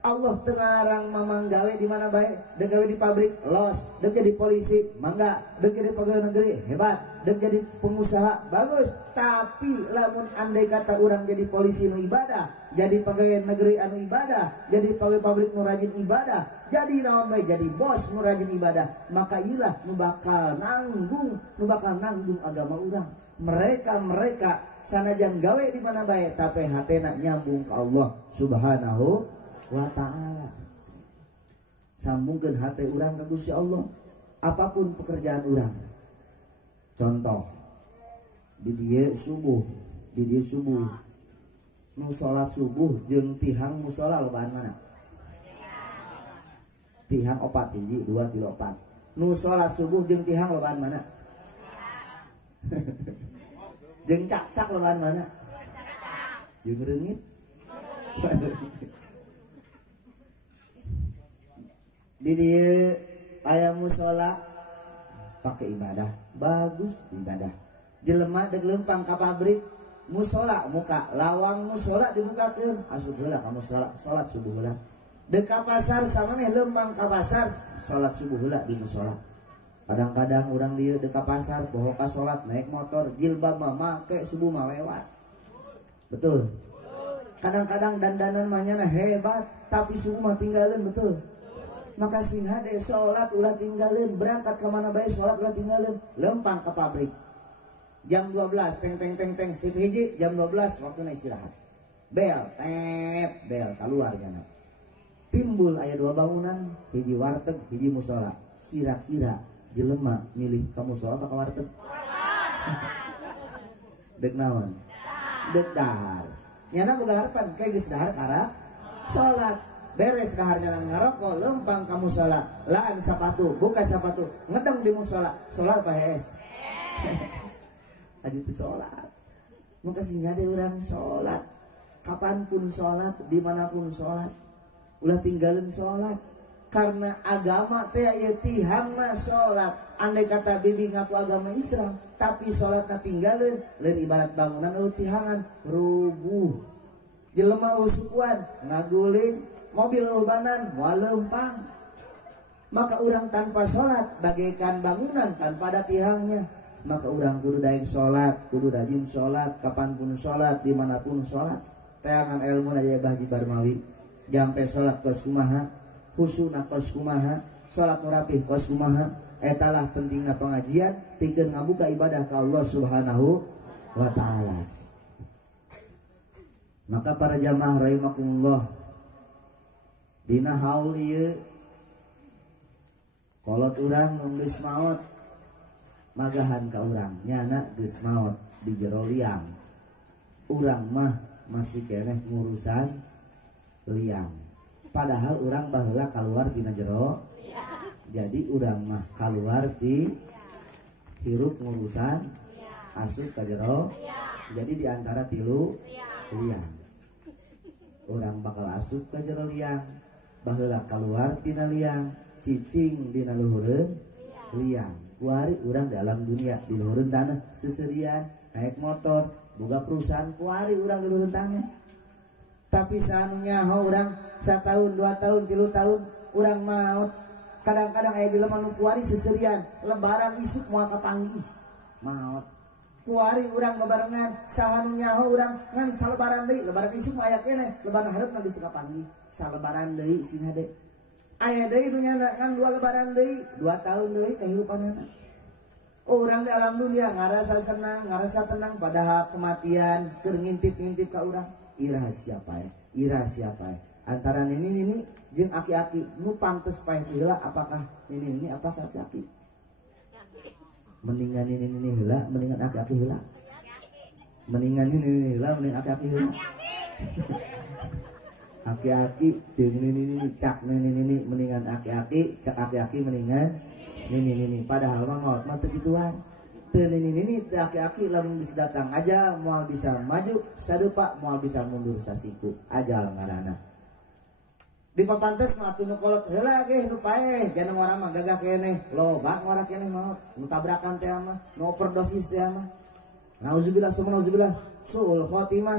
Allah tengah larang mamang gawe di mana bae, deuk gawe di pabrik los, deuk jadi polisi mangga, deuk jadi pegawai negeri hebat, deuk jadi pengusaha bagus. Tapi lamun andai kata orang jadi polisi nu ibadah, jadi pegawai negeri anu ibadah, jadi pegawai pabrik nu rajin ibadah, jadi naon bae jadi bos nu rajin ibadah, maka ilah nu bakal nanggung agama urang. Mereka sanajan gawe di mana bae tapi hatena nyambung ke Allah Subhanahu wa ta'ala. Sambungkeun hate urang ka Gusti Allah apapun pekerjaan urang. Contoh di dieu subuh nu salat subuh jeung tihang musola lobaan mana? Tihang 4 hiji 2 3 4. Nu salat subuh jeung tihang lobaan mana? Jeung cak-cak lobaan mana? Jeung reungit. Di dieu aya musola pakai ibadah bagus ibadah. Jelema deuk leumpang ka pabrik musola muka lawang musola dibukakeun asup heula ka musola salat subuh heula. Deuk ka pasar samaneh leumpang ka pasar salat subuh heula di musola. Kadang-kadang urang dieu deuk ka pasar poho ka salat naik motor jilbab mah make subuh mah lewat. Betul. Kadang-kadang dandanan mah nyana hebat tapi subuh mah tinggalin betul. Maka sing hade salat ulah tinggalin, berangkat ke mana bae salat ulah tinggalin, lempang ke pabrik. Jam 12 teng sip hiji jam 12 waktuna istirahat. Bel keluar nya. Timbul aya 2 bangunan, hiji warteg, hiji musola. Kira-kira jelema milih ka musola apa ka warteg? Deuk naon? Deuk dahar. Nyana boga harapan kayak geus dahar karena salat. Beres daharnya ngarokok lempang ka musola, laan sapatu, buka sapatu, ngedeng di musola, salat apa hees? Aja itu salat. Maka sehingga ada orang salat, kapanpun salat, dimanapun salat, ulah tinggalin salat. Karena agama teh ya tihangna salat. Andai kata bibi ngaku agama Islam, tapi salatna tinggalin, lain ibarat bangunan tihangan rubuh. Jelema usukuan ngaguling mobil ubanan walempang. Maka orang tanpa sholat bagaikan bangunan tanpa ada tiangnya. Maka orang kudu daeng sholat, kudu rajin sholat, kapanpun sholat, dimanapun sholat. Teangan ilmu na dia bahji barmawi. Jampe sholat kos kumaha, husuna kos kumaha, sholat nurapih kos kumaha. Etalah pentingna pengajian, pikir ngabuka ibadah ke Allah Subhanahu wa ta'ala. Maka para jamaah rahimakumullah, dina haul ieu kolot urang nu geus maot magahan ka urang nyana geus maot di jero liang. Urang mah masih keneh ngurusan liang. Padahal urang baheula kaluar tina jero. Jadi urang mah kaluar ti hirup ngurusan asup ka jero. Jadi di antara tilu liang. Urang bakal asup ka jero liang. Baheula kaluar tina liang cicing dina luhureun liang. Kuari urang dalam dunia di luhureun tanah seserian naik motor boga perusahaan kuari urang di luhureun tanah. Tapi sanu nyaho urang 1 tahun 2 tahun 3 tahun urang maot. Kadang-kadang aya jelema nu kuari seserian lebaran isuk moal kapanggih maot. Kuari urang bebarengan sahanu nyaho urang ngan salebaran deui lebaran isuk mah aya keneh lebaran hareupna geus kapanggih salebaran deui sing hade. Aya deui nu nyana ngan 2 lebaran deui 2 tahun deui kahirupanana. Urang di alam dunia ngarasa senang ngarasa tenang padahal kematian keur ngintip-ngintip ka urang. Ira siapa ya antara nini jeung aki-aki nu pantes paeh heula apakah nini apakah aki-aki mendingan nini heula mendingan aki-aki heula mendingan nini heula mendingan aki-aki heula aki-aki jeung nini cak nini mendingan aki-aki cak aki-aki mendingan nini padahal mah maot mah teu kituan teu nini teu aki-aki lamun geus datang aja moal bisa maju sadupa moal bisa mundur sasiku ajal ngaranna. Di papantes mah atuh nu kolot heula ge nu paeh jangan urang mah gagah keneh loba ngora keneh maot nu tabrakan teh mah nu overdosis teh mah nauzubillah summa nauzubillah suul khotimah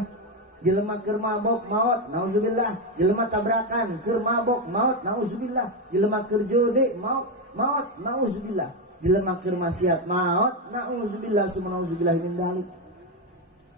jelema keur mabok maot nauzubillah jelema tabrakan keur mabok maot nauzubillah jelema keur judi maot nauzubillah jelema keur maksiat maot nauzubillah summa nauzubillah min dzalik.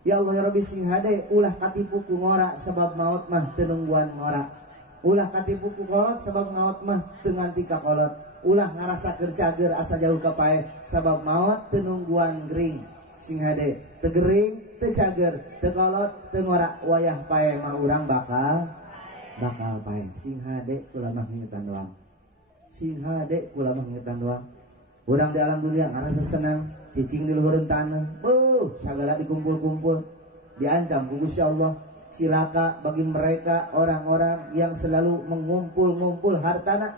Ya Allah ya Rabbi sing hade ulah katipu ku ngora sebab maot mah teu nungguan ngora. Ulah katipu ku kolot sebab maot mah teu nganti ka kolot. Ulah ngarasa keur cager asa jauh ka paeh sabab maot teu nungguan gering. Sing hade teu gering, teu cager, teu kolot, teu ngora wayah paeh mah urang bakal paeh. Sing hade kula mah ngingetan doang. Sing hade kula mah ngingetan doang. Urang di alam dunia ngarasa senang, cicing di luhureun tanah. Sagala dikumpul-kumpul diancam ku Gusti Allah. Silaka bagi mereka orang-orang yang selalu mengumpul-ngumpul hartana.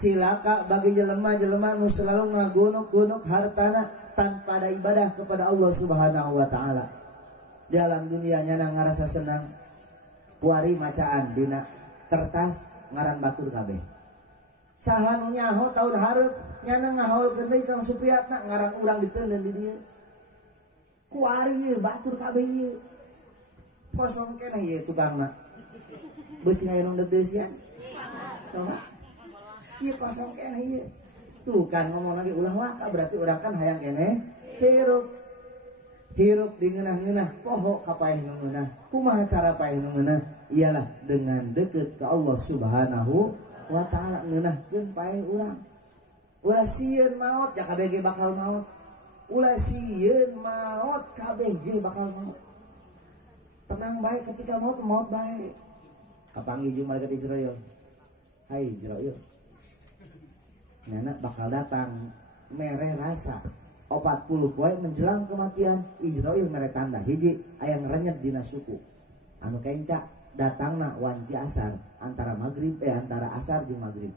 Cilaka bagi jelema-jelema nu selalu ngagunuk-gunuk hartana tanpa ada ibadah kepada Allah Subhanahu wa taala. Di alam dunia nyana ngarasa senang kuari macaan dina kertas ngaran batur kabeh. Saha nu nyaho taun hareup nyana ngahaulkeun deui Kang Supriyatna ngaran urang diteundeun di dieu. Kuari ieu batur kabeh ieu. Kosong keneh ieu tukangna. Beusi aya nu deusian. Coba. Ieu kosong keneh ieu. Tuh kan ngomong lagi ulah waka berarti urang kan hayang keneh hirup di ngeunah-ngeunah poho ka paeh nu ngeunah. Kumaha cara paeh nu ngeunah? Ialah dengan deukeut ka Allah Subhanahu wa taala ngeunahkeun paeh urang. Ulah sieun maot ya kabeh ge bakal maot. Ulah sieun maot kabeh ge bakal maot. Tenang baik ketika maut baik. Kapanggih jeung malaikat Israil. Hai Israil. Nana bakal datang mere rasa 40 poe menjelang kematian. Israil mere tanda hiji aya ngarenyet dina suku. Anu kenca datangna wanci asar antara asar jeung magrib.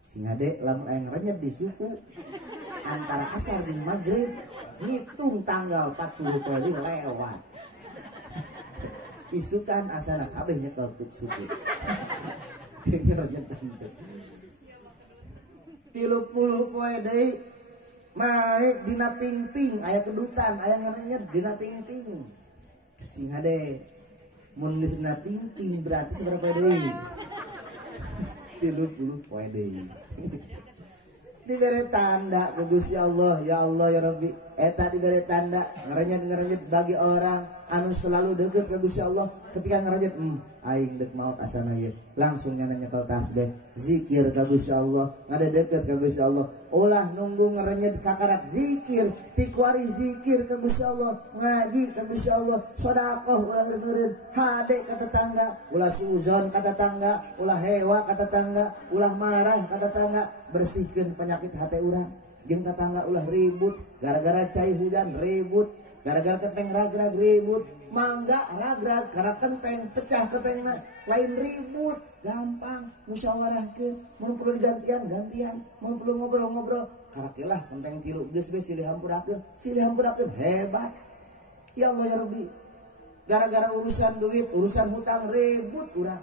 Sing ade lamun aya ngarenyet di suku antara asar jeung magrib ngitung tanggal 40 poe lewat. Isukan asana kabeh nyekel tut suku. Ngeronyetan teh. 30 poe deui maek dina pingping aya kedutan aya ngarenyet dina pingping. Sing hade mun geus dina pingping berarti sabaraha poe deui? 30 poe deui. Dibere tanda ku Gusti Allah ya Rabbi eta dibere tanda ngarenyet bagi orang anu selalu deukeut ka Gusti Allah ketika ngarenyet aing deuk maot asana ieu langsung nyana nyekel tasbih zikir ka Gusti Allah ngadeukeut ka Gusti Allah ulah nunggu ngarenyet kakarak zikir tikuari zikir ka Gusti Allah ngaji ka Gusti Allah sedekah ulah ngeureun hade ka tetangga ulah suuzon ka tetangga ulah hewa ka tetangga ulah marah ka tetangga bersihkeun penyakit hate urang jeung tetangga ulah ribut gara-gara cai hujan ribut gara-gara keteng ragrag ribut mangga ragrag karena kenteng pecah ketengna lain ribut gampang musyawarahkeun mun perlu digantian mun perlu ngobrol karakelah kenteng tilu geus silih hampurakeun hebat ya Allah ya Rabbi gara-gara urusan duit urusan hutang ribut urang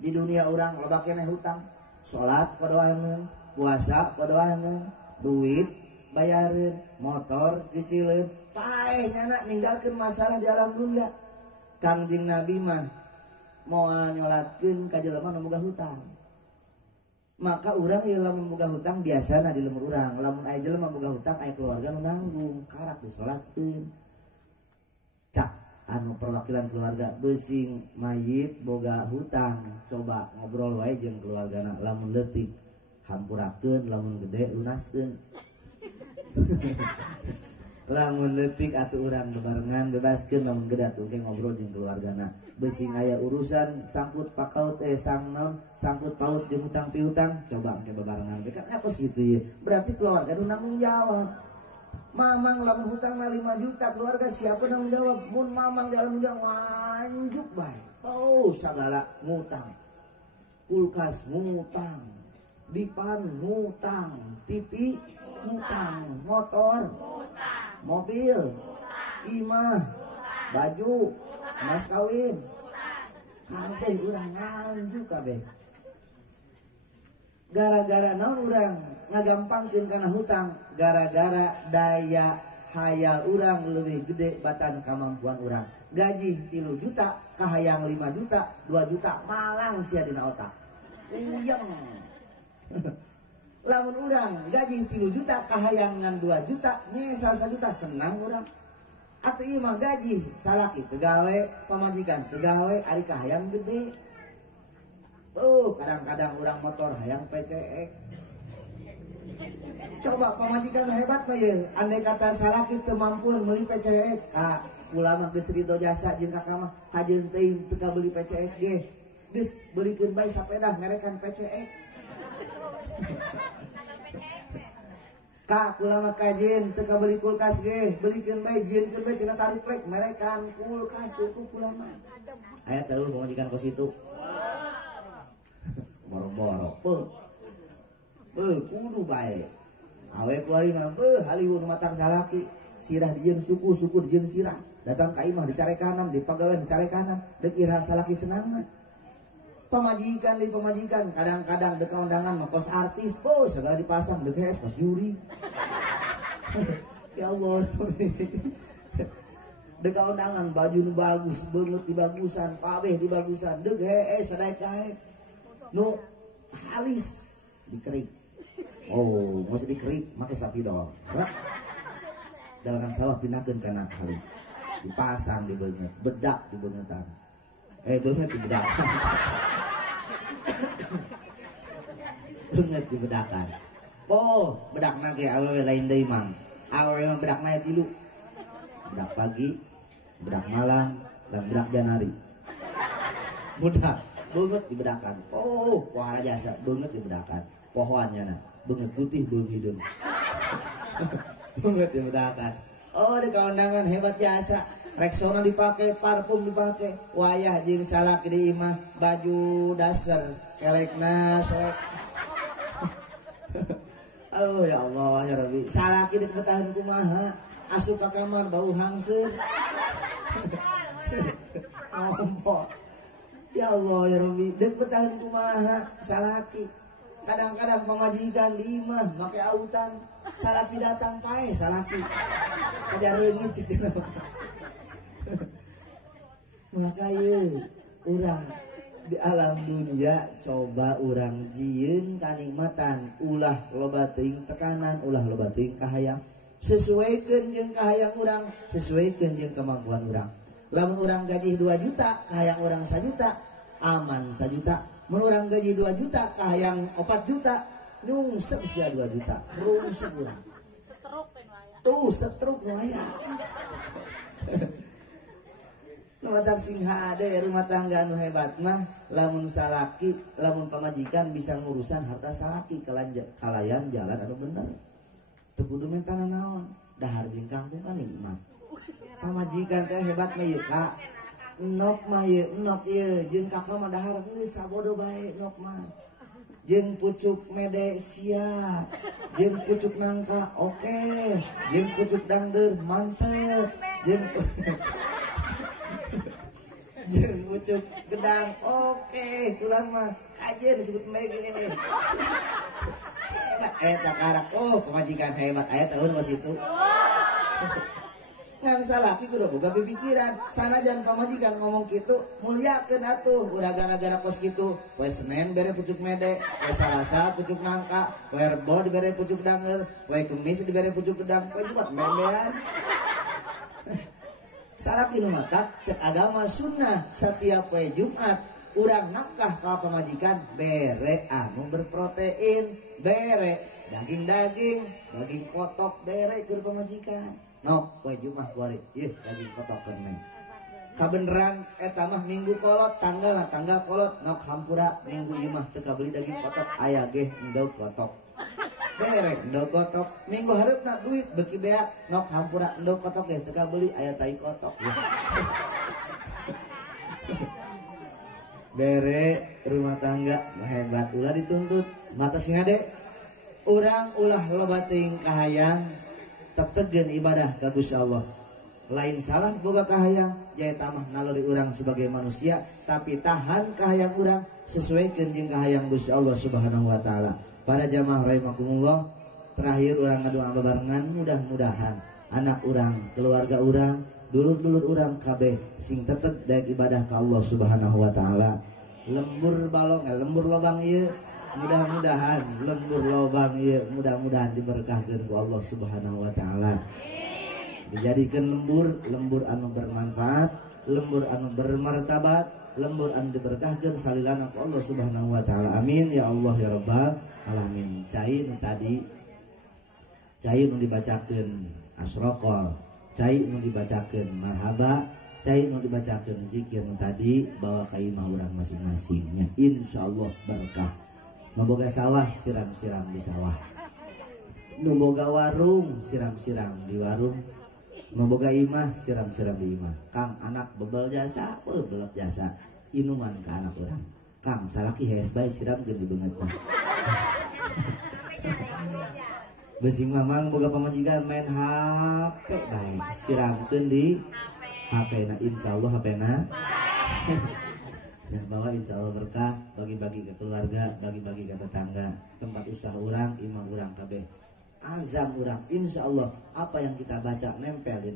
di dunia urang loba keneh hutang salat kodoaneun, puasa kodoaneun, duit bayareun, motor cicileun, paeh nyana ninggalkeun masalah di alam dunia. Kangjeng Nabi mah moal nyolatkeun ka jelema nu boga hutang. Maka urang ieu lamun boga hutang biasana di lemur urang, lamun aya jelema boga hutang aya keluarga nu nanggung, karak disolatkeun. Cak anu perwakilan keluarga besing mayit boga hutang, coba ngobrol wae jeung keluargana, lamun leutik hampurakeun, lamun gede lunaskeun. Lamun leutik atuh urang bebarengan bebaskeun, lamun gede atuh ke ngobrol jeung keluargana. Besing aya urusan sangkut pakaut sangkut paut jeung hutang piutang, coba ke bebarengan. Kan apos kitu ye. Berarti keluarga nu nanggung jawab. Mamang lamun hutangna 5 juta, keluarga siapa nanggung jawab? Mun mamang dalam dunia wanjuk bae. Oh, sagala ngutang. Kulkas ngutang, dipan ngutang, TV ngutang, motor ngutang, mobil imah, baju, mas kawin, kabeh urang nganjuk kabeh. Gara-gara naon urang ngagampangkeun kana hutang, gara-gara daya hayal urang leuwih gede batan kamampuan urang. Gaji 3 juta kahayang 5 juta, 2 juta malang sia dina otak. Uyeng. Lamun urang gaji 3 juta kahayangan 2 juta, nyesal 1 juta senang urang. Atuh ieu mah gaji salaki teu gawe, pamajikan teu gawe, ari kahayang gede. Kadang-kadang urang motor hayang PCE. Coba pamajikan hebat mah ye, andai kata salaki teu mampuan meuli PCE, ka kula mah geus ridho jasa jeung kakak mah kajeun teuing teu beli PCE ge. Geus beulikeun bae sapeda merekan PCE. Ka kula mah kajeun teu beli kulkas ge, beulikeun bae jieunkeun bae tina tariplek merekan kulkas cukup kula mah. Aya teu pamajikan kos itu. Boro-boro kudu bae awe kuari mah haliwun matang salaki sirah dijieun suku dijieun sirah datang ka imah dicare kanan di pagawean dicare kanan deuk iraha salaki senangna. Pamajikan di pamajikan kadang-kadang deuk undangan mah kos artis segala dipasang deuk hees kos juri. Ya Allah. Deuk undangan baju nu bagus beungeut dibagusan kabeh dibagusan deuk hees sadaek-daek nu halis dikerik. Masih dikerik make sapi dong. Dalakan sawah pindahkeun kana halis. Dipasang di beungeut, bedak di beungetan. Beungeut di bedakan. Beungeut di bedakan. Bedakna ge awewe lain deui mang. Awewe mah bedakna aya 3. Bedak pagi, bedak malam, dan bedak janari. Budak beungeut dibedakan. Pohara jasa beungeut dibedakan. Pohoannya na beungeut putih beung hideung. Beungeut dibedakan. Di kaundangan hebat jasa. Rexona dipake, parfum dipake, wayah jeung salaki di imah, baju dasar kelekna soek. Ya Allah ya Rabbi. Salaki dipetahan kumaha? Asup ka kamar bau hangseur. Ngompol. Ya Allah ya Rabbi, deuk betahan kumaha salaki. Kadang-kadang pamajikan di imah make autan, salaki datang pae salaki. Kaja reungit cik. Maka ieu urang di alam dunia coba urang jieun kanikmatan, ulah loba teuing tekanan, ulah loba teuing kahayang. Sesuaikeun jeung kahayang urang, sesuaikeun jeung kemampuan urang. Lamun urang gaji 2 juta, kahayang urang 1 juta, aman 1 juta. Mun urang gaji 2 juta, kahayang 4 juta, nyungsep sia 2 juta. Rungsep urang. Setruk nu aya. Rumah tangga sing hade, rumah tangga anu hebat mah lamun salaki, lamun pamajikan bisa ngurusan harta salaki kalayan jalan anu bener. Teu kudu mentana naon, dahar jeung kangkung kan nikmat. Pamajikan teh hebat mah ieu Kak. Nok mah ieu, nok ieu jeung kakak mah dahar geus sabodo bae nok mah. Jeung pucuk mede sia, jeung pucuk nangka oke, jeung pucuk dangdeur mantep, jeung jeung pucuk gedang oke ulah mah kajen disebut mege hebat eta karak pamajikan hebat aya tahun pas itu ngan salaki kudu boga pikiran sanajan pamajikan ngomong kitu mulyakeun atuh udah gara-gara pos kitu poe Senin bere pucuk mede poe Salasa pucuk nangka poe Rebo dibere pucuk danger poe Kemis dibere pucuk gedang poe Jumat membean salaki nu mata cek agama sunnah setiap poe Jumat urang nafkah ka pamajikan bere anu berprotein bere daging kotok bere keur pamajikan nok poe Jumat kuari ieu daging kotok keun kabeneran eta mah minggu kolot tanggal kolot nok hampura minggu ieu mah teu kabeli daging kotok aya ge endog kotok bere endog kotok minggu hareupna duit beuki beak nok hampura endog kotok ge teu kabeli aya tai kotok bere rumah tangga hebat ulah dituntut mata singade urang ulah loba teuing kahayang tetegen ibadah ka Gusti Allah lain salah boga kahayang jaeta mah naluri urang sebagai manusia tapi tahan kahayang urang sesuaikeun jeung kahayang Gusti Allah Subhanahu wa taala. Para jamaah rahimakumullah, terakhir urang ngadoa babarengan mudah-mudahan anak urang, keluarga urang, dulur-dulur urang kabeh sing tetep daek ibadah ka Allah Subhanahu wa taala. Lembur balong lembur lobang ieu mudah-mudahan lembur lobang ieu mudah-mudahan diberkahkeun ku Allah Subhanahu wa taala. Dijadikan lembur anu bermanfaat, lembur anu bermartabat, lembur anu diberkahkeun salilana ku Allah Subhanahu wa taala. Amin ya Allah ya rabbal alamin. Cai nu dibacakeun asraqal, cai nu dibacakeun marhaba, cai nu dibacakeun zikir nu tadi bawa ka imah urang masing-masingnya. Insyaallah berkah. Memboga sawah siram-siram di sawah, memboga warung siram-siram di warung, memboga imah siram-siram di imah. Kang anak bebel jasa, bebelet jasa, inuman ke anak orang. Kang salaki hes bae siramkeun di beungeutna. Besing mamang boga pamajikan main HP bae siramkeun di HP-na, insyaallah HP-na yang bawa insya Allah berkah, bagi-bagi ke keluarga, bagi-bagi ke tetangga, tempat usaha orang, imam orang kabeh, azam orang, insya Allah apa yang kita baca nempel di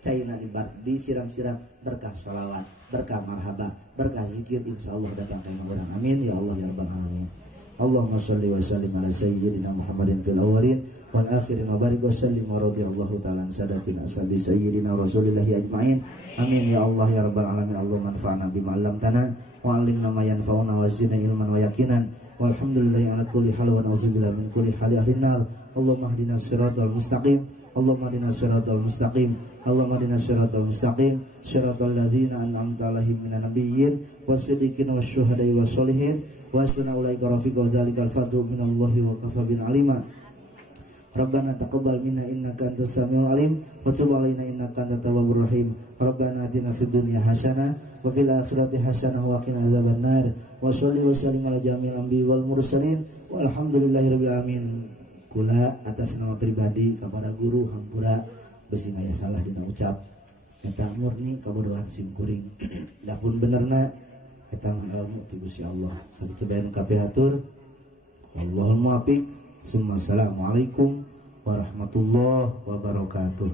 caina disiram-siram berkah sholawat, berkah marhaba, berkah zikir, insya Allah datang ke imam orang. Amin ya Allah ya rabbal alamin. Allahumma sholli wa sallim ala sayyidina Muhammadin fil awwalin wal akhirin wa barik wa sallim wa radhiyallahu ta'ala an sadatina ashabi sayyidina rasulillahi ajma'in. Amin ya Allah ya rabbal alamin. Allahumma anfa'na bima 'allamtana wa 'allimna ma yanfa'una wa zidna ilman wa yaqinan. Walhamdulillahi ala kulli hal wa na'udzubillahi min kulli hali ahlin nar. Allahumma hdinas siratal mustaqim. Allahumma hdinas siratal mustaqim. Allahumma hdinas siratal mustaqim. Siratal ladzina an'amta 'alaihim minan nabiyyin wasiddiqin wasyuhada'i wassolihin wa sunna ulaika rafiqa dzalikal fadlu minallahi wa kafa bin alima. Rabbana taqabbal minna innaka antas samiul alim wa tub alaina innaka antat tawwabur rahim. Rabbana atina fid dunya hasanah wa fil akhirati hasanah wa qina adzabannar. Wa sholli wa sallim ala jami'il anbiya'i wal mursalin walhamdulillahirabbil alamin. Kula atas nama pribadi kepada guru hampura besi aya salah dina ucap eta murni kabodohan sim kuring. Da pun benerna eta mah ilmu ti Gusti Allah. Sakitu bae kabeh hatur. Wallahul muwaffiq. Assalamualaikum warahmatullahi wabarakatuh.